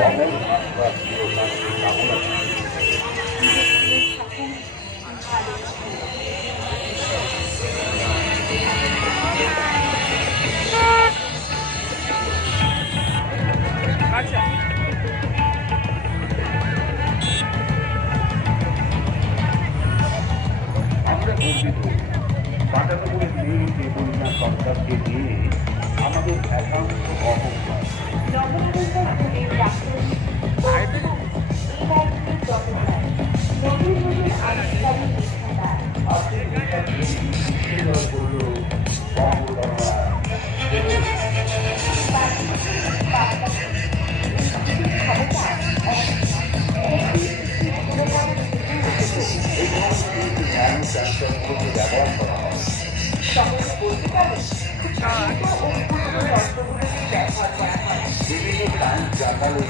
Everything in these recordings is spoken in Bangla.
অমল আমরা চিরকালকে কামনা করি। আচ্ছা আমরা গর্বিত বাটানগরের মেয়ে দেবলীনা সরকারকে নিয়ে আমাদের একান্ত অহংকার। ব্যবহার করা হয় বিভিন্ন ব্যাংক জানালে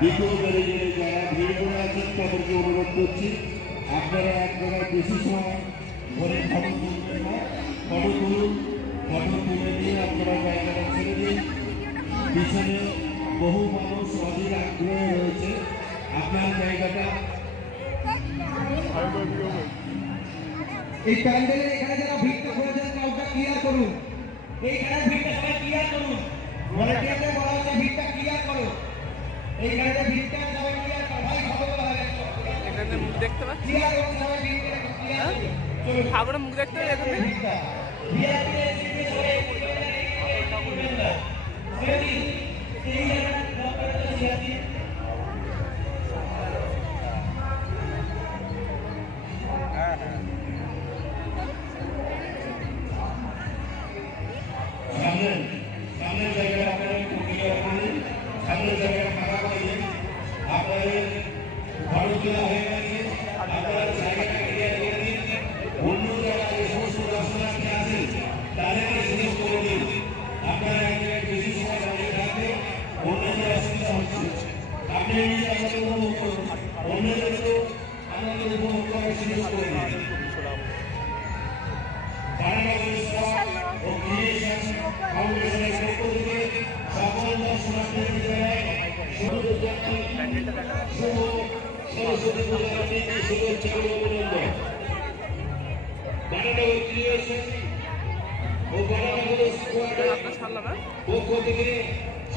দ্বিতীয় ব্যারিকেডে যারা ভিড় করে আছেন তাদেরকে অনুরোধ করছি আপনারা এক জায়গায় বেশি সময় ধরে ফটো তুলবেন না। ফটো তুলুন, ফটো তুলে দিয়ে আপনারা জায়গাটা ছেড়ে দিন। পিছনে বহু মানুষ অধীর আগ্রহে রয়েছে, আপনার জায়গাটা এই প্যান্ডেলের এখানে যারা ভিড়টা করেছেন কাউটা ক্লিয়ার করুন। এইখানে ভিড়টা সবাই ক্লিয়ার করুন। ভলেন্টিয়ারদের বলা হচ্ছে ভিড়টা ক্লিয়ার করো। এইখানে ভিড়টা সবাই ক্লিয়ার করো। ভাই খবর বলা হয় এখানে মুখ দেখতে পাচ্ছি, ক্লিয়ার করুন সবাই ভিড়টা ক্লিয়ার করুন। চলুন খাবারের মুখ দেখতে হবে এখানে ভিড়টা ভিআইপি এসিপি সবাই করবেন না। সেদিন এই জায়গাটা ব্লক করে দিয়েছি। সামনের জায়গায় আপনারা ক্লিয়ার করুন, সামনের জায়গায় ফাঁকা করে দিন। আপনাদের ঘর তোলা হয়ে গেছে, আপনারা জায়গাটা ক্লিয়ার করে দিন। অন্য জায়গায় যে সমস্ত দর্শনার্থী আছেন তাদেরকে সুযোগ করে দিন। আপনারা এক জায়গায় বেশি সময় দাঁড়িয়ে থাকলে অন্যদের অসুবিধা হচ্ছে। আপনি নিজে আনন্দ উপভোগ করুন, অন্যদেরকেও আনন্দ উপভোগ করার সুযোগ করে দিন। ফাউন্ডেশনের পক্ষ থেকে সকল দর্শনার্থীদের জানাই শুভ সরস্বতী পূজার শুভেচ্ছা ও অভিনন্দন। বাটানগর ক্রিয়েশন ও বাটানগর স্কোয়াডের আপনার সারলাম হ্যাঁ পক্ষ থেকে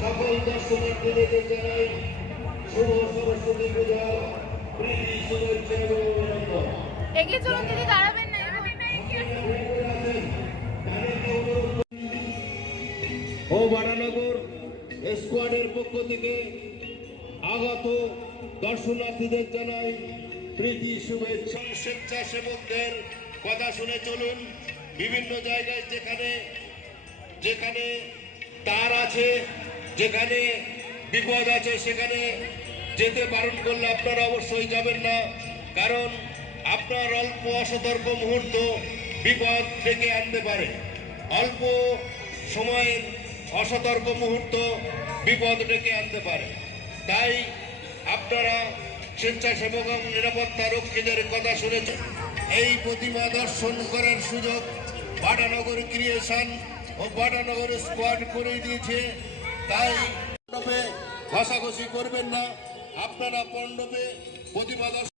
সকল দর্শনার্থীদের জানাই শুভ সরস্বতী পূজা প্রীতি শুভেচ্ছা এবং অভিনন্দন। এগিয়ে চলুন দিদি, দাঁড়াবেন না ও বারানগর স্কোয়াডের পক্ষ থেকে আগত দর্শনার্থীদের জানাই প্রীতি শুভেচ্ছা। স্বেচ্ছাসেবকদের কথা শুনে চলুন। বিভিন্ন জায়গায় যেখানে তার আছে, যেখানে বিপদ আছে, সেখানে যেতে বারণ করলে আপনারা অবশ্যই যাবেন না, কারণ আপনার অল্প অসতর্ক মুহূর্ত বিপদ ডেকে আনতে পারে। অল্প সময়ের অসতর্ক মুহূর্ত বিপদ ডেকে আনতে পারে। তাই আপনারা স্বেচ্ছাসেবক এবং নিরাপত্তা রক্ষীদের কথা শুনেছেন। এই প্রতিমা দর্শন করার সুযোগ বাটানগর ক্রিয়েশন ও বাটানগর স্কোয়াড করে দিয়েছে। তাই মণ্ডপে ঘষাঘষি করবেন না, আপনারা মণ্ডপে প্রতিমা